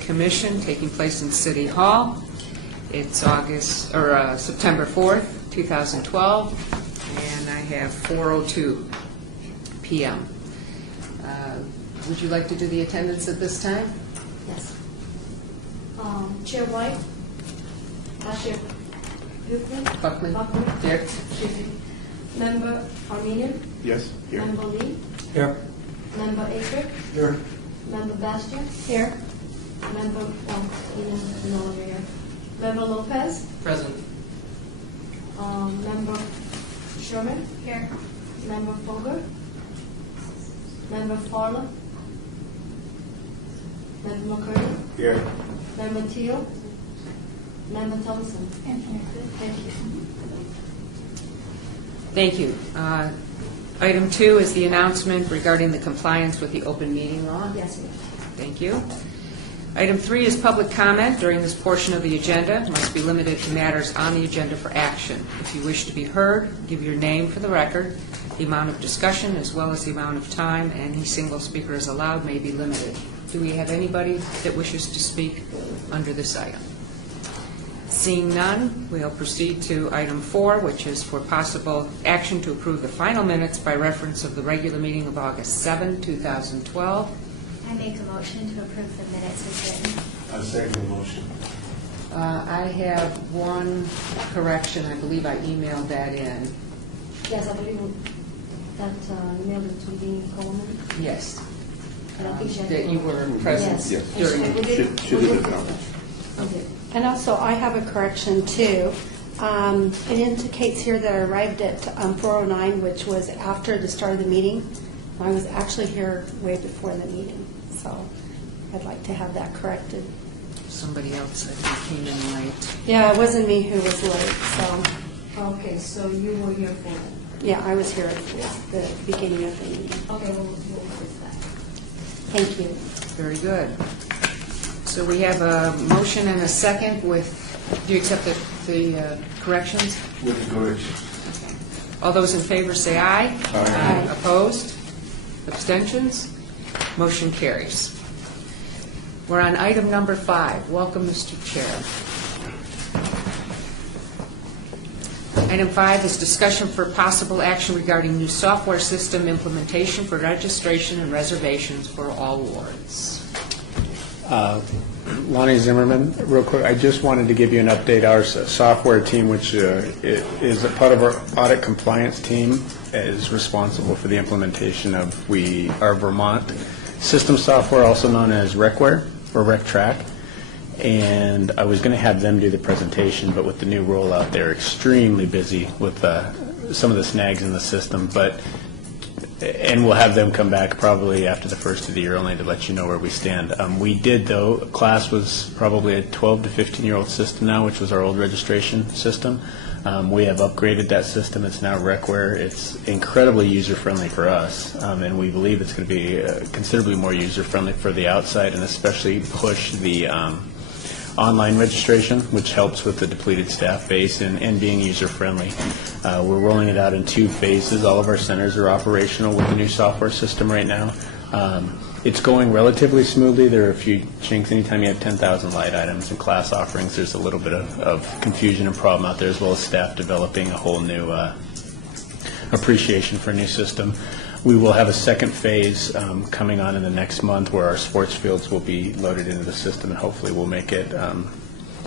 Commission taking place in City Hall. It's September 4th, 2012, and I have 4:02 p.m. Would you like to do the attendance at this time? Yes. Chair White, Asher Buckman? Here. Excuse me. Member Armenian, Yes, here. Member Lee, Here. Member Aker, Here. Member Bastian, here. Member no longer here. Member Lopez, Present. Member Sherman, here. Member Fogel, Member Fowler, Member McCurdy, Here. Member Teal, Member Thompson. Thank you. Thank you. Item 2 is the announcement regarding the compliance with the open meeting law. Yes, ma'am. Thank you. Item 3 is public comment during this portion of the agenda. It must be limited to matters on the agenda for action. If you wish to be heard, give your name for the record. The amount of discussion as well as the amount of time any single speaker is allowed may be limited. Do we have anybody that wishes to speak under this item? Seeing none, we'll proceed to item 4, which is for possible action to approve the final minutes by reference of the regular meeting of August 7, 2012. I make a motion to approve the minutes as written. I second the motion. I have one correction. I believe I emailed that in. Yes, I believe that emailed it to Dean Coleman. Yes. And I think she had That you were present Yes. during. And we did- She we did did it now. discuss. We did. And also, I have a correction too. It indicates here that I arrived at 4:09, which was after the start of the meeting. I was actually here way before the meeting, so I'd like to have that corrected. Somebody else, I think, came in late. Yeah, it wasn't me who was late, so, Okay, so you were here for it. yeah, I was here at the beginning of the meeting. Okay, we'll fix that. Thank you. Very good. So we have a motion and a second with, do you accept the corrections? With the correction. All those in favor say aye. Aye. Opposed? Abstentions? Motion carries. We're on item number 5. Welcome, Mr. Chair. Item 5 is discussion for possible action regarding new software system implementation for registration and reservations for all wards. Lonnie Zimmerman, real quick, I just wanted to give you an update. Our software team, which is a part of our audit compliance team, is responsible for the implementation of our Vermont system software, also known as RecWare or RecTrack. And I was going to have them do the presentation, but with the new rollout, they're extremely busy with some of the snags in the system. And we'll have them come back probably after the first of the year, only to let you know where we stand. We did, though, class was probably a 12 to 15-year-old system now, which was our old registration system. We have upgraded that system. It's now RecWare. It's incredibly user-friendly for us, and we believe it's going to be considerably more user-friendly for the outside, and especially push the online registration, which helps with the depleted staff base and being user-friendly. We're rolling it out in 2 phases. All of our centers are operational with the new software system right now. It's going relatively smoothly. There are a few chinks. Anytime you have 10,000 light items and class offerings, there's a little bit of confusion and problem out there, as well as staff developing a whole new appreciation for a new system. We will have a second phase coming on in the next month where our sports fields will be loaded into the system, and hopefully we'll make it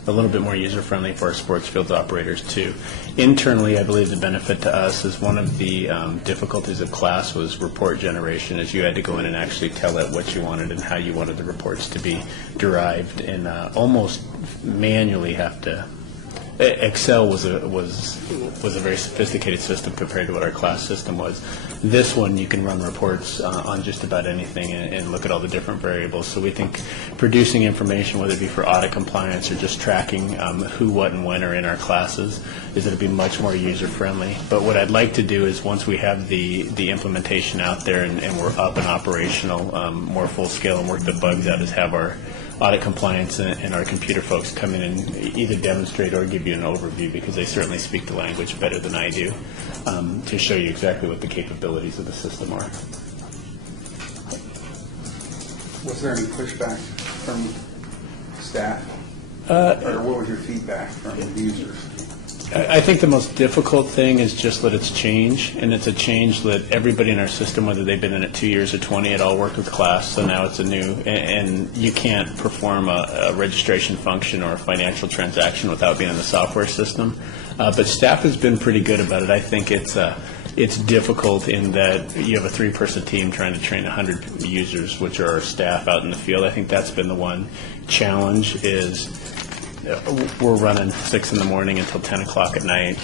a little bit more user-friendly for our sports fields operators too. Internally, I believe the benefit to us is one of the difficulties of class was report generation, as you had to go in and actually tell it what you wanted and how you wanted the reports to be derived, and almost manually have to. Excel was a very sophisticated system compared to what our class system was. This one, you can run reports on just about anything and look at all the different variables. So we think producing information, whether it be for audit compliance or just tracking who, what, and when are in our classes, is going to be much more user-friendly. But what I'd like to do is once we have the implementation out there and we're up and operational, more full-scale and work the bugs out, is have our audit compliance and our computer folks come in and either demonstrate or give you an overview, because they certainly speak the language better than I do, to show you exactly what the capabilities of the system are. Was there any pushback from staff? Or what was your feedback from the users? I think the most difficult thing is just that it's change, and it's a change that everybody in our system, whether they've been in it 2 years or 20, it all worked with class, so now it's a new, and you can't perform a registration function or a financial transaction without being in the software system. But staff has been pretty good about it. I think it's difficult in that you have a 3-person team trying to train 100 users, which are our staff out in the field. I think that's been the one challenge is we're running 6 in the morning until 10 o'clock at night,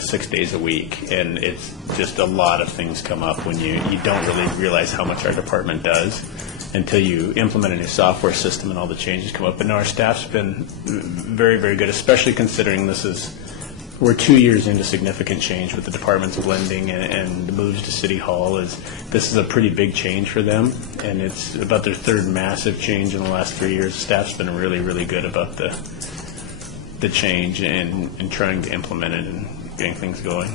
6 days a week, and it's just a lot of things come up when you don't really realize how much our department does until you implement a new software system and all the changes come up. But no, our staff's been very, very good, especially considering we're 2 years into significant change with the departments blending and the moves to City Hall. This is a pretty big change for them, and it's about their 3rd massive change in the last 3 years. Staff's been really, really good about the change and trying to implement it and getting things going.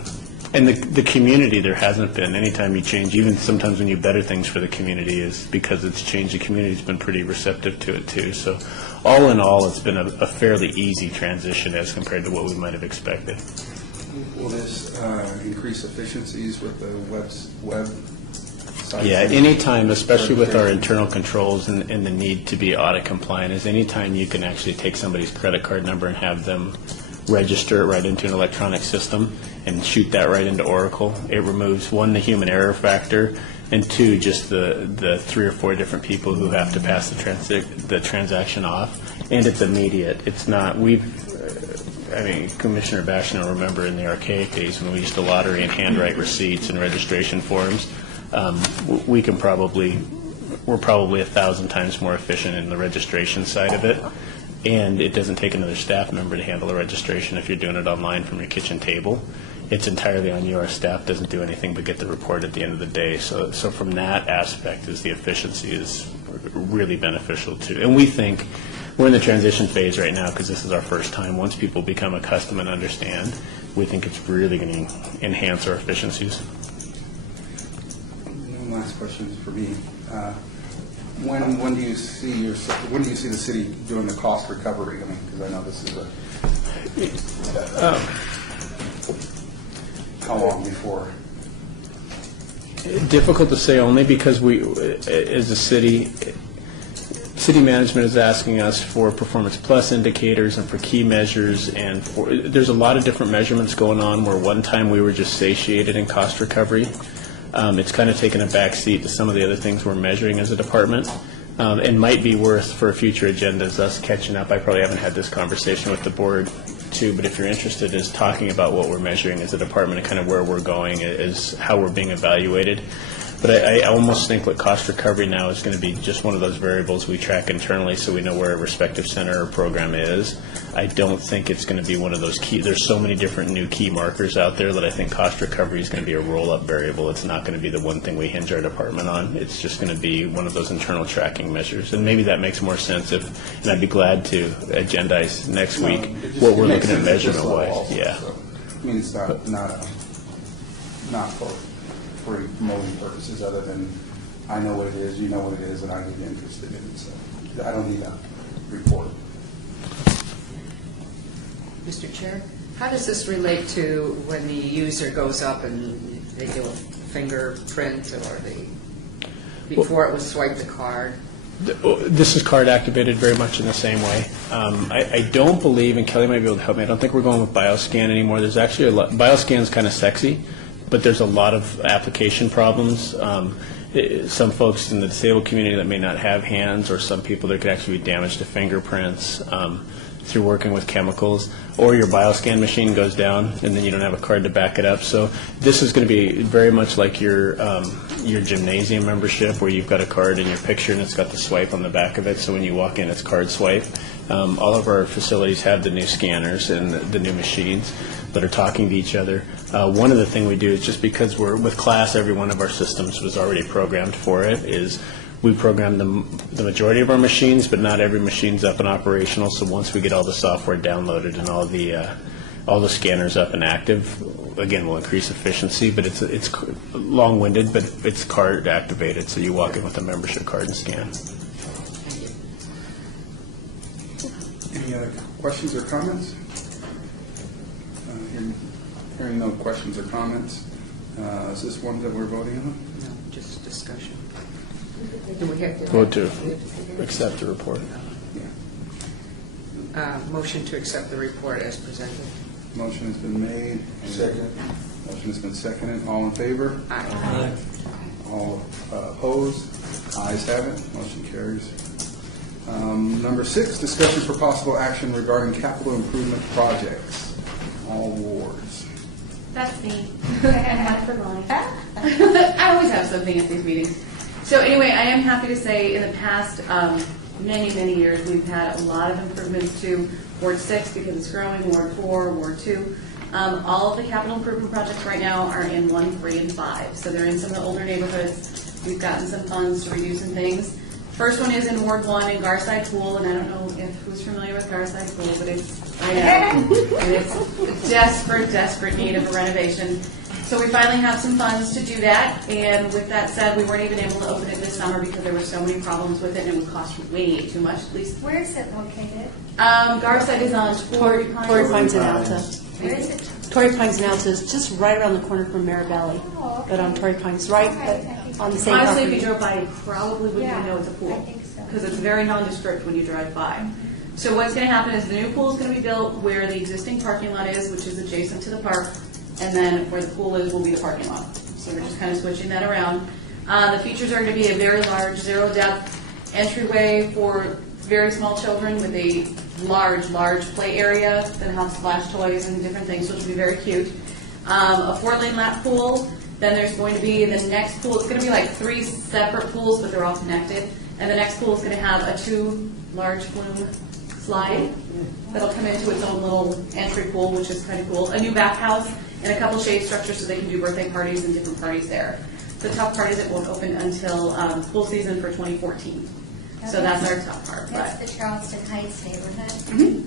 And the community, there hasn't been, anytime you change, even sometimes when you better things for the community, is because it's changed, the community's been pretty receptive to it too. So all in all, it's been a fairly easy transition as compared to what we might have expected. Will this increase efficiencies with the web site? Yeah, anytime, especially with our internal controls and the need to be audit compliant, is anytime you can actually take somebody's credit card number and have them register it right into an electronic system and shoot that right into Oracle. It removes, 1, the human error factor, and 2, just the 3 or 4 different people who have to pass the transaction off. And it's immediate. It's not, Commissioner Basham will remember in the archaic days when we used to lottery and handwrite receipts and registration forms. We're probably 1,000 times more efficient in the registration side of it. And it doesn't take another staff member to handle the registration if you're doing it online from your kitchen table. It's entirely on you. Our staff doesn't do anything but get the report at the end of the day. So from that aspect, the efficiency is really beneficial too. And we think we're in the transition phase right now because this is our first time. Once people become accustomed and understand, we think it's really going to enhance our efficiencies. One last question for me. When do you see the city doing the cost recovery? Because I know this is how long before? Difficult to say, only because we, as a city management is asking us for Performance Plus indicators and for key measures, and there's a lot of different measurements going on where one time we were just satiated in cost recovery. It's kind of taken a back seat to some of the other things we're measuring as a department. And might be worth for future agendas us catching up. I probably haven't had this conversation with the board too, but if you're interested, is talking about what we're measuring as a department and kind of where we're going, is how we're being evaluated. But I almost think what cost recovery now is going to be just one of those variables we track internally so we know where a respective center or program is. I don't think it's going to be one of those key. There's so many different new key markers out there that I think cost recovery is going to be a roll-up variable. It's not going to be the one thing we hinge our department on. It's just going to be one of those internal tracking measures. And maybe that makes more sense and I'd be glad to agendize next week what we're looking at measurement-wise. Yeah. So, it's not for promoting purposes other than I know what it is, you know what it is, and I get interested in it. So I don't need a report. Mr. Chair, how does this relate to when the user goes up and they do a fingerprint or before it was swipe the card? This is card activated very much in the same way. I don't believe, and Kelly might be able to help me, I don't think we're going with BioScan anymore. There's actually BioScan's kind of sexy, but there's a lot of application problems. Some folks in the disabled community that may not have hands, or some people that could actually be damage to fingerprints through working with chemicals, or your BioScan machine goes down and then you don't have a card to back it up. So this is going to be very much like your gymnasium membership, where you've got a card in your picture and it's got the swipe on the back of it. So when you walk in, it's card swipe. All of our facilities have the new scanners and the new machines that are talking to each other. One of the things we do is, just because we're with class, every one of our systems was already programmed for it, is we program the majority of our machines, but not every machine's up and operational. So once we get all the software downloaded and all the scanners up and active, again, we'll increase efficiency. But it's long-winded, but it's card activated. So you walk in with a membership card and scan. Any other questions or comments? Hearing no questions or comments, is this one that we're voting on? No, just discussion. Do we have to? Vote to accept the report. Yeah. Motion to accept the report as presented. Motion has been made. Second. Motion has been seconded. All in favor? Aye. All opposed? Ayes have it. Motion carries. Number 6, discussion for possible action regarding capital improvement projects. All wards. That's me. One for mine. I always have something at these meetings. So anyway, I am happy to say in the past many, many years, we've had a lot of improvements to Ward 6 because it's growing, Ward 4, Ward 2. All of the capital improvement projects right now are in 1, 3, and 5. So they're in some of the older neighborhoods. We've gotten some funds to redo some things. First one is in Ward 1 in Garside Pool, and I don't know if who's familiar with Garside Pool, but it's, I know, and it's desperate need of a renovation. So we finally have some funds to do that, and with that said, we weren't even able to open it this summer because there were so many problems with it, and it would cost way too much, at least. Where is it located? Garside is on Torrey Pines and Alta. Where is it? Torrey Pines and Alta is just right around the corner from Marabelli. Oh, okay. But on Torrey Pines, right on the same Honestly, if property. you drove by, you probably wouldn't even know it's a pool. I think so. Because it's very nondescript when you drive by. So what's going to happen is the new pool is going to be built where the existing parking lot is, which is adjacent to the park, and then where the pool is will be the parking lot. So we're just kind of switching that around. The features are going to be a very large zero-depth entryway for very small children with a large play area that have splash toys and different things, which will be very cute. A 4-lane lap pool. Then there's going to be the next pool. It's going to be like 3 separate pools, but they're all connected. And the next pool is going to have a 2 large flume slide that'll come into its own little entry pool, which is kind of cool. A new bathhouse and a couple shade structures so they can do birthday parties and different parties there. The tough part is it won't open until pool season for 2014. So that's our tough part. That's But the Charleston Heights neighborhood,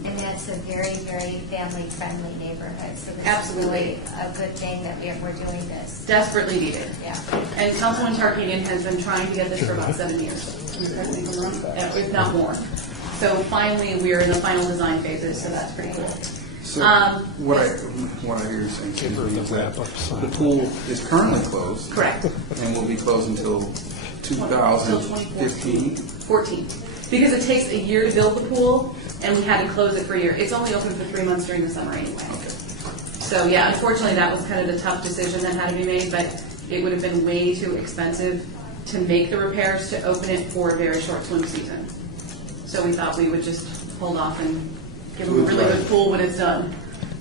and that's a very, very family-friendly neighborhood. So this Absolutely. is really a good thing that we're doing this. desperately needed. Yeah. And Councilman Tarkanian has been trying to get this for about 7 years. Correct me if I'm wrong, if not more. So finally, we're in the final design phases, so that's pretty cool. So what I hear you saying Susan, is that the pool is currently closed. Correct. And will be closed until 2015. 14. Because it takes a year to build the pool, and we had to close it for a year. It's only open for 3 months during the summer anyway. Okay. So yeah, unfortunately, that was kind of the tough decision that had to be made, but it would have been way too expensive to make the repairs to open it for a very short swim season. So we thought we would just hold off and give them a really good pool when it's done.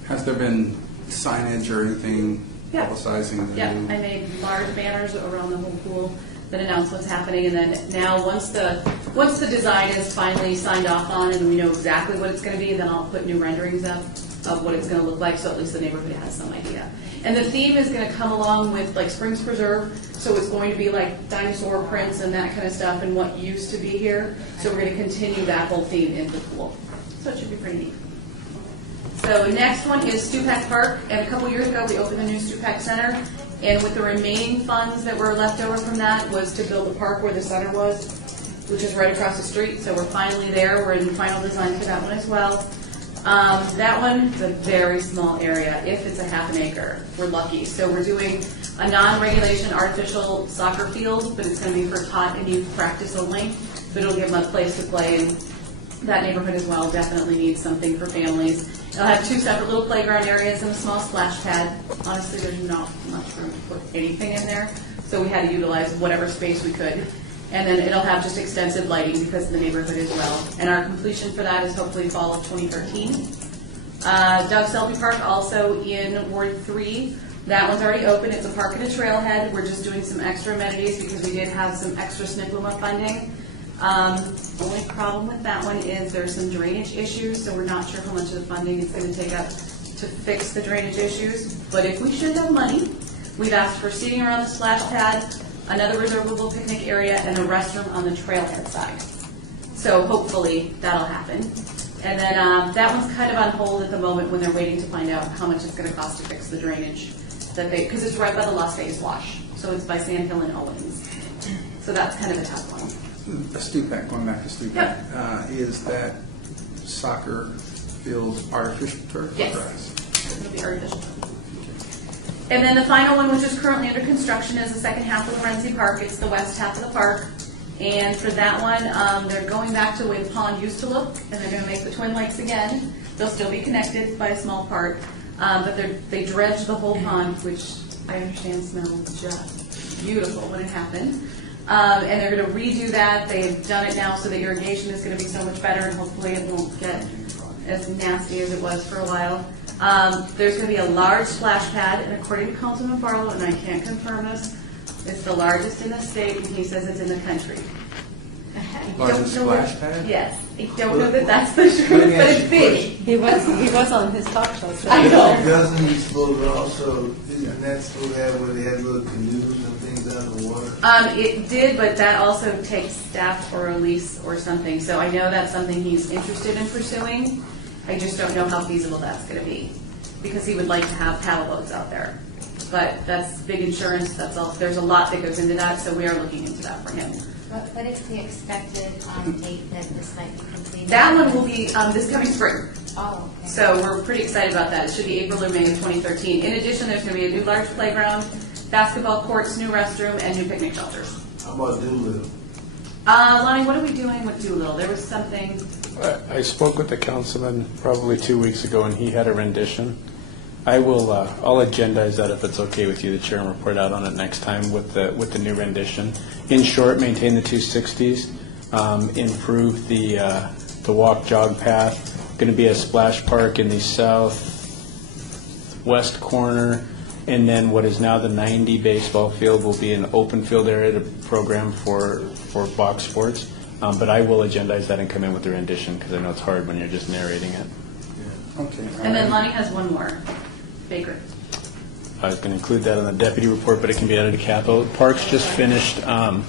Has there been signage or anything Yeah. publicizing the Yeah, new? I made large banners around the whole pool that announce what's happening, and then now once the design is finally signed off on and we know exactly what it's going to be, then I'll put new renderings up of what it's going to look like, so at least the neighborhood has some idea. And the theme is going to come along with like Springs Preserve, so it's going to be like dinosaur prints and that kind of stuff and what used to be here. So we're going to continue that whole theme in the pool. So it should be pretty neat. So next one is Stupak Park, and a couple years ago we opened the new Stupak Center, and with the remaining funds that were left over from that was to build the park where the center was, which is right across the street. So we're finally there. We're in final design for that one as well. That one is a very small area. If it's a half an acre, we're lucky. So we're doing a non-regulation artificial soccer field, but it's going to be for tot and youth practice only. But it'll give them a place to play, and that neighborhood as well definitely needs something for families. It'll have 2 separate little playground areas and a small splash pad. Honestly, there's not much room to put anything in there, so we had to utilize whatever space we could. And then it'll have just extensive lighting because of the neighborhood as well. And our completion for that is hopefully fall of 2013. Doug Selby Park, also in Ward 3. That one's already open. It's a park and a trailhead. We're just doing some extra amenities because we did have some extra SNCLMA funding. Only problem with that one is there's some drainage issues, so we're not sure how much of the funding it's going to take up to fix the drainage issues. But if we should have money, we've asked for seating around the splash pad, another reservable picnic area, and a restroom on the trailhead side. So hopefully that'll happen. And then that one's kind of on hold at the moment when they're waiting to find out how much it's going to cost to fix the drainage because it's right by the Las Vegas Wash. So it's by Sand Hill and Owens. So that's kind of a tough one. Stupak, going back to Stupak, Yep. is that soccer fields artificial turf or Yes. grass? It'll be artificial. And then the final one, which is currently under construction, is the second half of Lorenzi Park. It's the west half of the park. And for that one, they're going back to the way the pond used to look, and they're going to make the Twin Lakes again. They'll still be connected by a small part, but they dredged the whole pond, which I understand smelled just beautiful when it happened. And they're going to redo that. They've done it now, so the irrigation is going to be so much better, and hopefully it won't get as nasty as it was for a while. There's going to be a large splash pad, and according to Councilman Barlow, and I can't confirm this, it's the largest in the state, and he says it's in the country. I Largest don't know splash that- pad? Yes. I don't know that that's the truth, Let me but ask it's you a big. He was on his talk show. so- I know. Doesn't he supposed to also, isn't that supposed to have where they had little canoes and things out in the water? It did, but that also takes staff or a lease or something, so I know that's something he's interested in pursuing. I just don't know how feasible that's going to be, because he would like to have paddle boats out there. But that's big insurance, that's all, there's a lot that goes into that, so we are looking into that for him. What is the expected date that this might be completed? That one will be this coming spring. Oh, okay. So we're pretty excited about that. It should be April or May of 2013. In addition, there's going to be a new large playground, basketball courts, new restroom, and new picnic shelters. How about Doolittle? Lonnie, what are we doing with Doolittle? There was something, I spoke with the councilman probably 2 weeks ago, and he had a rendition. I'll agendize that if it's okay with you, the chair, and report out on it next time with the new rendition. In short, maintain the 260s, improve the walk jog path. Going to be a splash park in the southwest corner, and then what is now the 90 baseball field will be an open field area to program for box sports. But I will agendize that and come in with the rendition, because I know it's hard when you're just narrating it. Okay. and then Lonnie has one more. Baker. I was going to include that on the deputy report, but it can be added to capital. Parks just finished a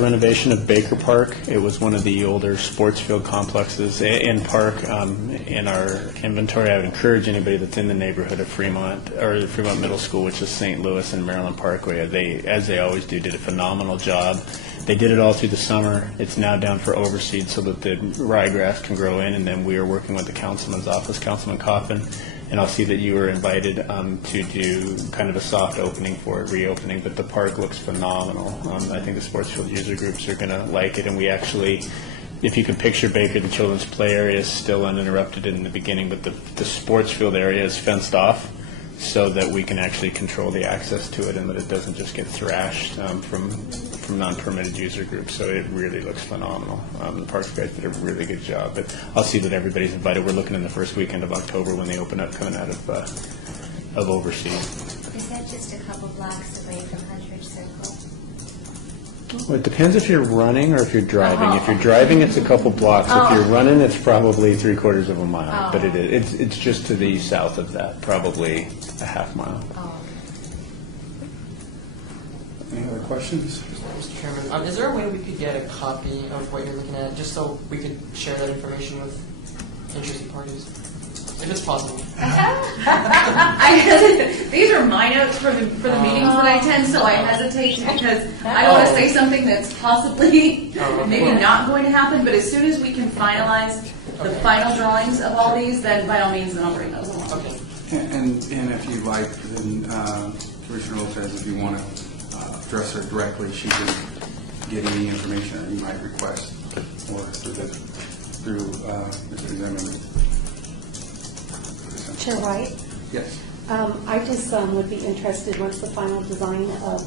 renovation of Baker Park. It was one of the older sports field complexes in Park. In our inventory, I would encourage anybody that's in the neighborhood of Fremont, or the Fremont Middle School, which is St. Louis and Maryland Parkway. They, as they always do, did a phenomenal job. They did it all through the summer. It's now down for overseed so that the ryegrass can grow in, and then we are working with the councilman's office, Councilman Coffin, and I'll see that you were invited to do kind of a soft opening for it, reopening, but the park looks phenomenal. I think the sports field user groups are going to like it, and we actually, if you can picture Baker, the children's play area is still uninterrupted in the beginning, but the sports field area is fenced off so that we can actually control the access to it and that it doesn't just get thrashed from non-permitted user groups. So it really looks phenomenal. The parks guys did a really good job. But I'll see that everybody's invited. We're looking in the first weekend of October when they open up, coming out of overseas. Is that just a couple blocks away from Huntridge Circle? Well, it depends if you're running or if you're driving. If you're driving, it's a couple blocks. If you're running, it's probably 3/4 of a mile. But it's just to the south of that, probably a half mile. Oh, Any other questions? Mr. Chairman, is there a way we could get a copy of what you're looking at, just so we could share that information with interested parties, if it's possible? These are my notes for the meetings that I attend, so I hesitate because I don't want to say something that's possibly maybe not going to happen, but as soon as we can finalize the final drawings of all these, then by all means, then I'll bring those along. Okay. And if you'd like, then Commissioner Lopez, if you want to address her directly, she can get any information that you might request or through Mr. Zimmerman. Chair White? Yes. I just would be interested, once the final design of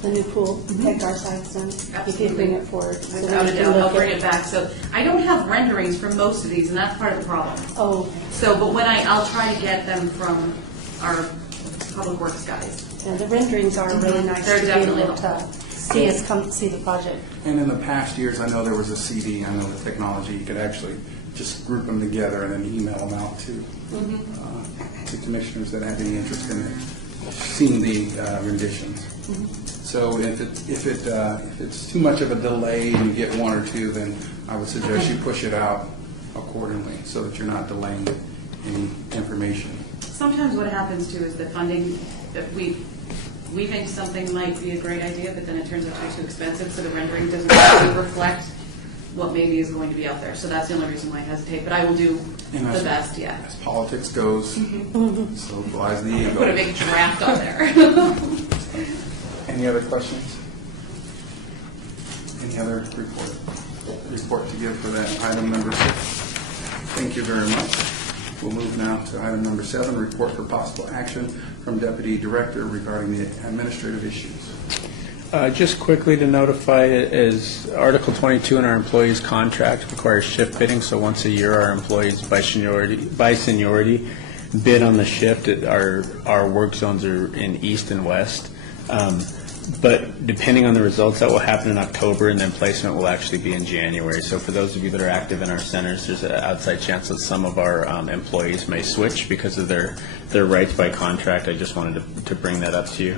the new pool at Garside's done, if you bring it forward. so Without we a can doubt, I'll look bring at- it back. So I don't have renderings for most of these, and that's part of the problem. Oh, So, but when I'll try to get them from our public works guys. yeah, the renderings are really nice They're to be definitely able to see us come see the project. And in the past years, I know there was a CD, I know the technology, you could actually just group them together and then email them out to commissioners that have any interest in seeing the renditions. So if it's too much of a delay and you get one or two, then I would suggest you push it out accordingly so that you're not delaying any information. Sometimes what happens too is the funding, that we think something might be a great idea, but then it turns out to be too expensive, so the rendering doesn't really reflect what maybe is going to be out there. So that's the only reason why I hesitate, but I will do And the as- best, yeah. As politics goes, so flies the eagle. Put a big draft on there. Any other questions? Any other report to give for that item number 6? Thank you very much. We'll move now to item number 7, report for possible action from Deputy Director regarding the administrative issues. Just quickly to notify, is Article 22 in our employees' contract requires shift bidding, so once a year our employees by seniority bid on the shift. Our work zones are in east and west. But depending on the results, that will happen in October, and then placement will actually be in January. So for those of you that are active in our centers, there's an outside chance that some of our employees may switch because of their rights by contract. I just wanted to bring that up to you.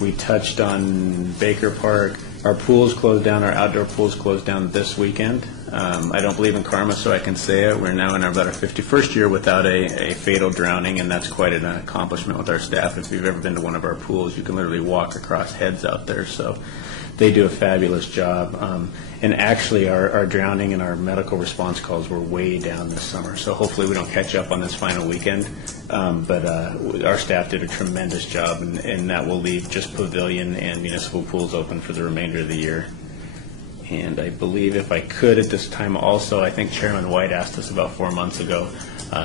We touched on Baker Park. Our pool's closed down. Our outdoor pool's closed down this weekend. I don't believe in karma, so I can say it. We're now in about our 51st year without a fatal drowning, and that's quite an accomplishment with our staff. If you've ever been to one of our pools, you can literally walk across heads out there. So they do a fabulous job. And actually, our drowning and our medical response calls were way down this summer. So hopefully we don't catch up on this final weekend. But our staff did a tremendous job, and that will leave just pavilion and municipal pools open for the remainder of the year. And I believe if I could at this time also, I think Chairman White asked us about 4 months ago,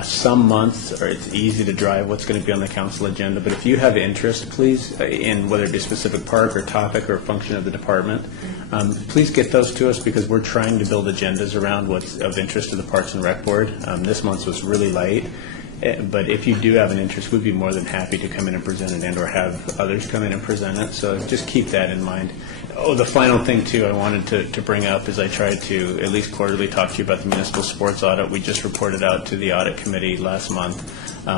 some months it's easy to drive what's going to be on the council agenda, but if you have interest, please, in whether it be a specific park or topic or function of the department, please get those to us because we're trying to build agendas around what's of interest to the Parks and Rec Board. This month's was really light. But if you do have an interest, we'd be more than happy to come in and present it and or have others come in and present it. So just keep that in mind. Oh, the final thing, too, I wanted to bring up is I tried to at least quarterly talk to you about the municipal sports audit. We just reported out to the audit committee last month.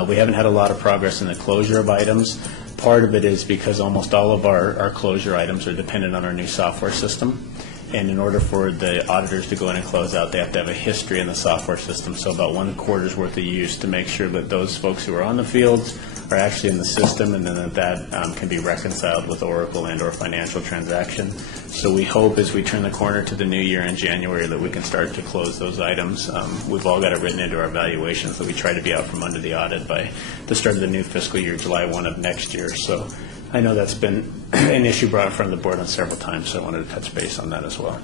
We haven't had a lot of progress in the closure of items. Part of it is because almost all of our closure items are dependent on our new software system. And in order for the auditors to go in and close out, they have to have a history in the software system, so about 1 quarter's worth of use to make sure that those folks who are on the fields are actually in the system, and then that can be reconciled with Oracle and or financial transaction. So we hope as we turn the corner to the new year in January that we can start to close those items. We've all got it written into our evaluations that we try to be out from under the audit by the start of the new fiscal year, July 1 of next year. So I know that's been an issue brought in front of the board on several times, so I wanted to touch base on that as well.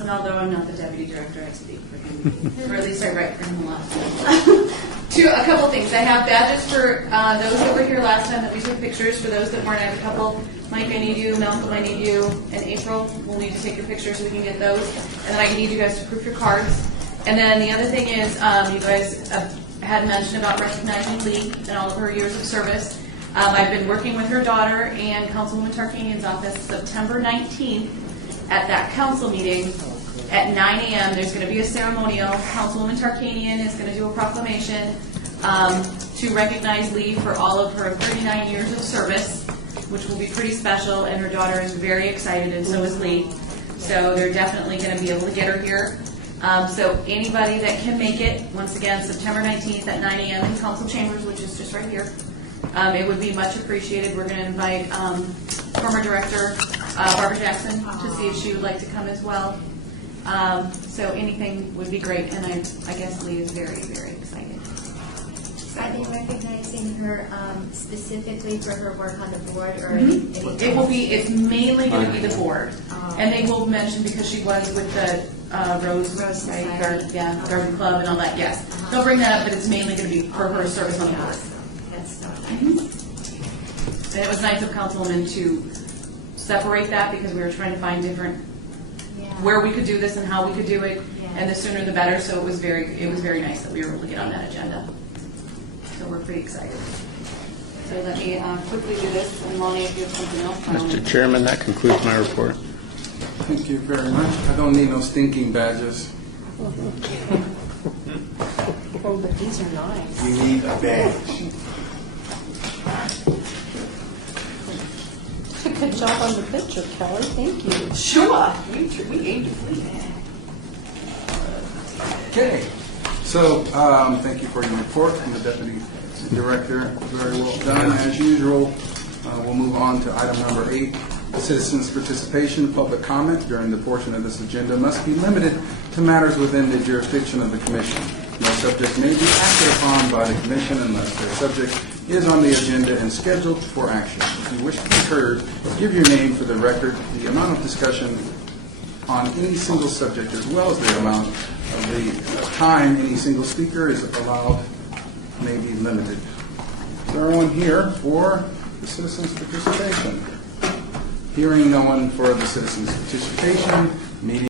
And although I'm not the deputy director, I speak for him, or at least I write for him a lot. A couple things. I have badges for those that were here last time that we took pictures. For those that weren't, I have a couple. Mike, I need you. Malcolm, I need you. And April, we'll need to take your pictures so we can get those. And then I need you guys to proof your cards. And then the other thing is, you guys had mentioned about recognizing Lee and all of her years of service. I've been working with her daughter and Councilwoman Tarkanian's office September 19th at that council meeting at 9 a.m. There's going to be a ceremonial. Councilwoman Tarkanian is going to do a proclamation to recognize Lee for all of her 39 years of service, which will be pretty special, and her daughter is very excited, and so is Lee. So they're definitely going to be able to get her here. So anybody that can make it, once again, September 19th at 9 a.m. in Council Chambers, which is just right here. It would be much appreciated. We're going to invite former director Barbara Jackson to see if she would like to come as well. So anything would be great, and I guess Lee is very, very excited. Are they recognizing her specifically for her work on the board, or It will be. It's mainly going to be the board, and they will mention because she was with the Rose Garden Club and all that. Yes, they'll bring that up, but it's mainly going to be for her service on the board. That's so And it was nice of Councilwoman to separate that because we were trying to find different where we could do this and how we could do it, and the sooner the better. So it was very nice that we were able to get on that agenda. So we're pretty excited. So let me quickly do this, and Lonnie, if you have something else. Mr. Chairman, that concludes my report. Thank you very much. I don't need no stinking badges. Oh, but these are nice. You need a badge. Good job on the picture, Kelly. Thank you. Sure. We aim to please. Okay. So, thank you for your report from the Deputy Director. Very well done, as usual. We'll move on to item number 8, Citizens' participation, public comment during the portion of this agenda must be limited to matters within the jurisdiction of the commission. No subject may be acted upon by the commission unless their subject is on the agenda and scheduled for action. If you wish to be heard, give your name for the record. The amount of discussion on any single subject, as well as the amount of the time any single speaker is allowed, may be limited. Is there anyone here for the citizens' participation? Hearing no one for the citizens' participation, meeting